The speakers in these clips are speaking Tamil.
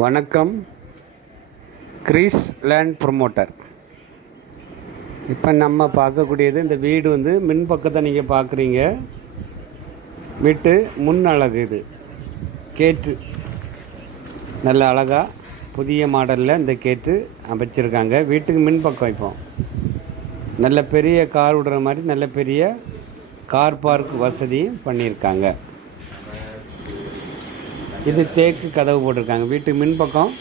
வணக்கம். கிறிஸ் லேண்ட் ப்ரொமோட்டர் இப்போ நம்ம பார்க்கக்கூடியது இந்த வீடு வந்து மின் பக்கத்தை நீங்கள் பார்க்குறீங்க. வீட்டு முன் அழகு இது. கேட்டு. நல்ல அழகாக புதிய மாடலில் இந்த கேட்டு அமைச்சிருக்காங்க. வீட்டுக்கு மின் பக்கம் இப்போ. நல்ல பெரிய கார் விடுற மாதிரி நல்ல பெரிய கார் பார்க் வசதியும் பண்ணியிருக்காங்க. இது தேக்கு கதவு போட்டிருக்காங்க. வீட்டு மின்பக்கம்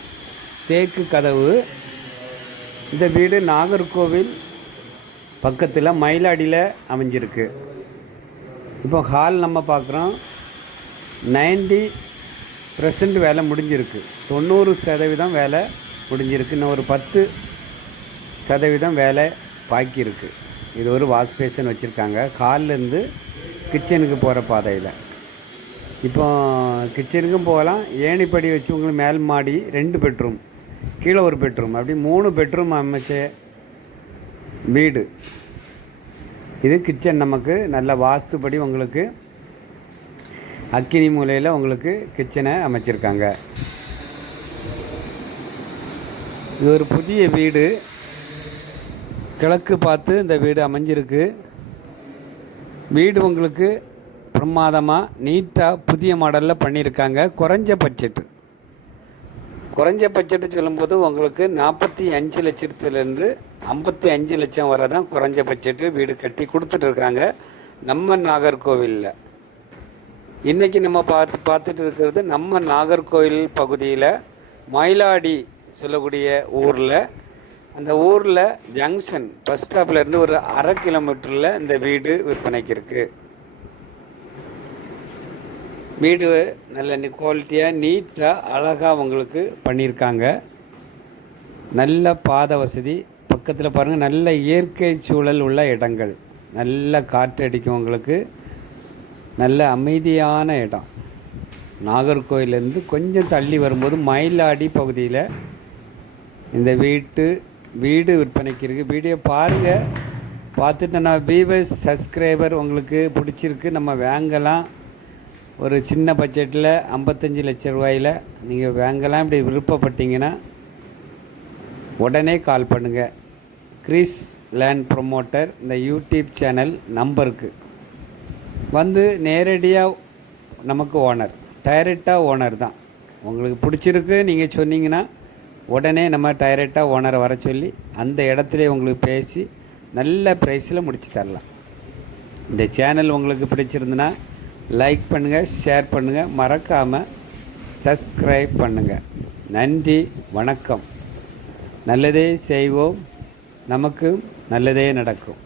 தேக்கு கதவு. இந்த வீடு நாகர்கோவில் பக்கத்தில் மயிலாடியில் அமைஞ்சிருக்கு. இப்போ ஹால் நம்ம பார்க்குறோம் நைன்டி பர்சன்ட் வேலை முடிஞ்சிருக்கு. தொண்ணூறு சதவீதம் வேலை முடிஞ்சிருக்கு. இன்னும் ஒரு பத்து சதவீதம் வேலை பாக்கி இருக்குது இது ஒரு வாஷ் பேஷன் வச்சுருக்காங்க. ஹால்லேருந்து கிச்சனுக்கு போகிற பாதையில். இப்போ கிச்சனுக்கும் போகலாம். ஏணிப்படி வச்சு உங்களுக்கு மேல் மாடி ரெண்டு பெட்ரூம். கீழே ஒரு பெட்ரூம். அப்படி மூணு பெட்ரூம் அமைச்ச வீடு. இது கிச்சன் நமக்கு நல்ல வாஸ்துப்படி உங்களுக்கு அக்கினி மூலையில் உங்களுக்கு கிச்சனை அமைச்சிருக்காங்க. இது ஒரு புதிய வீடு. கிழக்கு பார்த்து இந்த வீடு அமைஞ்சிருக்கு. வீடு உங்களுக்கு பிரமாதமாக நீட்டாக புதிய மாடலில் பண்ணியிருக்காங்க குறைஞ்ச பட்ஜெட்டு குறைஞ்ச பட்ஜெட்டு சொல்லும்போது உங்களுக்கு நாற்பத்தி அஞ்சு லட்சத்துலேருந்து ஐம்பத்தி அஞ்சு லட்சம் வரை தான் குறைஞ்ச பட்ஜெட்டு வீடு கட்டி கொடுத்துட்ருக்காங்க. நம்ம நாகர்கோவிலில். இன்றைக்கி நம்ம பார்த்து பார்த்துட்டு இருக்கிறது நம்ம நாகர்கோவில் பகுதியில் மயிலாடி சொல்லக்கூடிய ஊரில். அந்த ஊரில் ஜங்ஷன் பஸ் ஸ்டாப்லேருந்து ஒரு அரை கிலோமீட்டரில் இந்த வீடு விற்பனைக்கு இருக்குது வீடு நல்ல குவாலிட்டியாக நீட்டாக அழகாக உங்களுக்கு பண்ணியிருக்காங்க. நல்ல பாத வசதி. பக்கத்தில் பாருங்கள் நல்ல இயற்கை சூழல் உள்ள இடங்கள். நல்ல காற்றடிக்கும் உங்களுக்கு. நல்ல அமைதியான இடம். நாகர்கோயிலேருந்து கொஞ்சம் தள்ளி வரும்போது மயிலாடி பகுதியில் இந்த வீட்டு வீடு விற்பனைக்கு இருக்குது வீடியோ பாருங்கள் பார்த்துட்டு நான் பீவஸ் சப்ஸ்கிரைபர் உங்களுக்கு பிடிச்சிருக்கு. நம்ம வாங்கலாம். ஒரு சின்ன பட்ஜெட்டில் ஐம்பத்தஞ்சு லட்ச ரூபாயில் நீங்கள் வாங்கலாம் இப்படி விருப்பப்பட்டீங்கன்னா உடனே கால் பண்ணுங்கள் கிறிஸ் லேண்ட் ப்ரொமோட்டர் இந்த யூடியூப் சேனல் நம்பருக்கு வந்து நேரடியாக நமக்கு ஓனர் டைரெக்டாக ஓனர் தான். உங்களுக்கு பிடிச்சிருக்கு நீங்கள் சொன்னீங்கன்னா உடனே நம்ம டைரெக்டாக ஓனரை வர சொல்லி அந்த இடத்துல உங்களுக்கு பேசி நல்ல ப்ரைஸில் முடிச்சு தரலாம். இந்த சேனல் உங்களுக்கு பிடிச்சிருந்துன்னா லைக் பண்ணுங்கள் ஷேர் பண்ணுங்கள் மறக்காமல் சப்ஸ்கிரைப் பண்ணுங்கள் நன்றி வணக்கம். நல்லதே செய்வோம். நமக்கு நல்லதே நடக்கும்.